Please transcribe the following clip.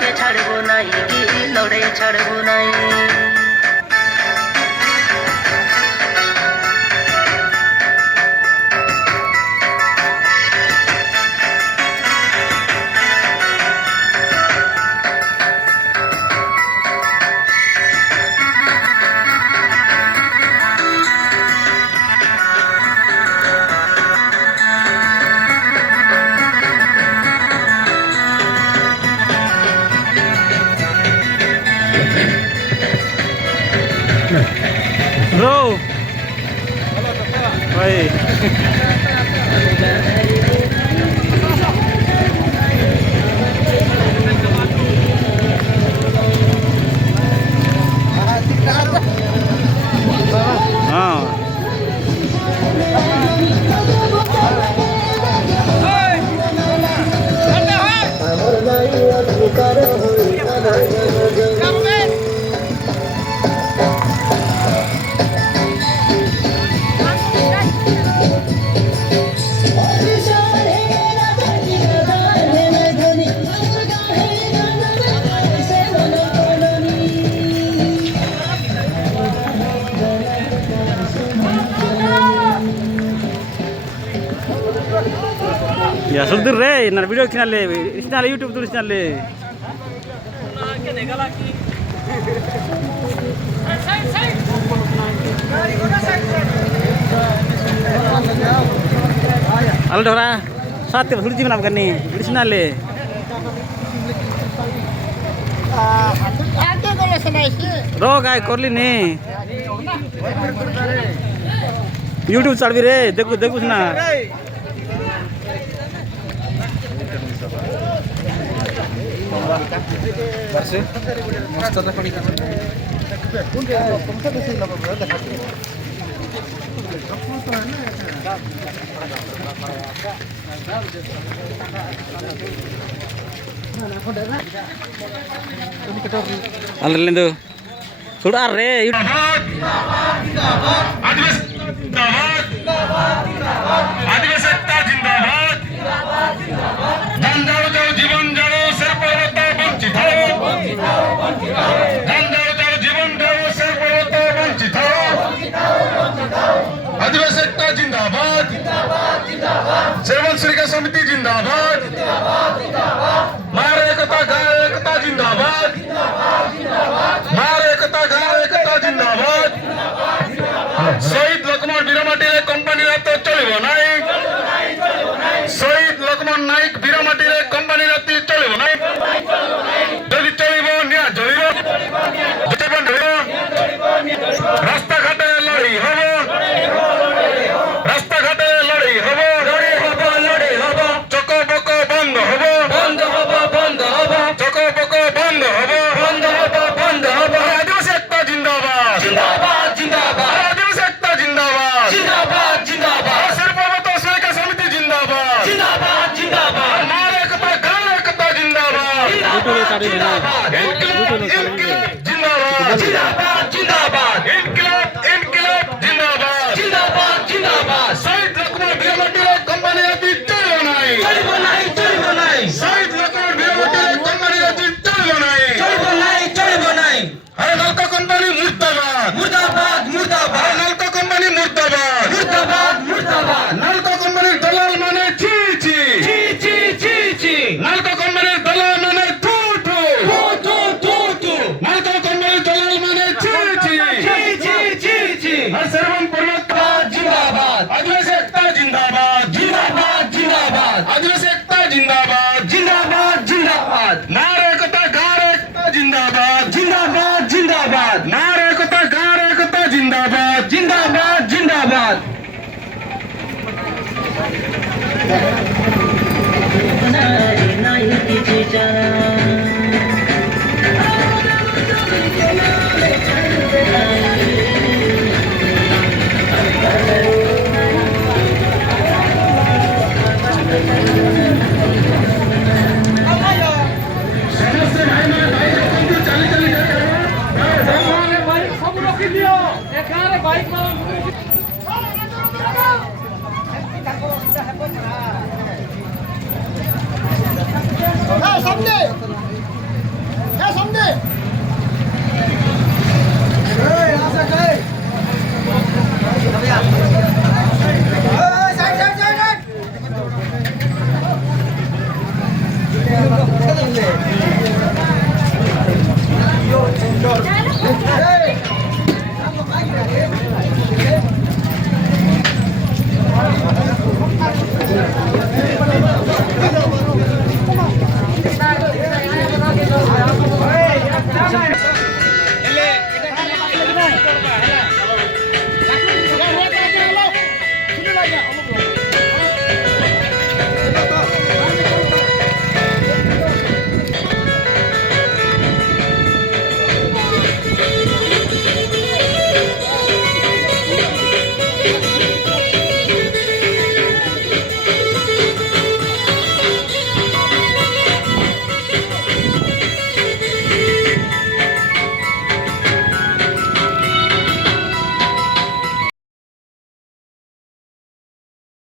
के छाड़बो नाई कि लड़ाई छाड़बो नाई। Bro, oi. Ya sudah re, nar video kinale, isnale YouTube tulis nale. Halo dora, saat itu sudah gimana bukan nih, isnale. Ro guys, korli nih. YouTube चल भी रे, देखो देखो ना। Alhamdulillah, sudah re. आदिवासी जिंदाबाद धन जाओ जाओ जीवन जाओ सिर पर्वत वंचित हो धन जाओ जाओ जीवन जाओ सिर पर्वत वंचित हो आदिवासी जिंदाबाद सेवन श्रीका समिति जिंदाबाद मार एकता गाय एकता जिंदाबाद मार एकता गाय एकता जिंदाबाद शहीद लक्ष्मण बीरामाटी कंपनी तो चलो नाई शहीद लक्ष्मण नाइक बीरामाटी कंपनी चलो नाई जदि चलो निया जलिब रास्ता घाटे लड़ी हम रास्ता घाटे लड़ी हम चक बक बंद हम चक बक बंद हम आदिवासी एकता जिंदाबाद जिंदाबाद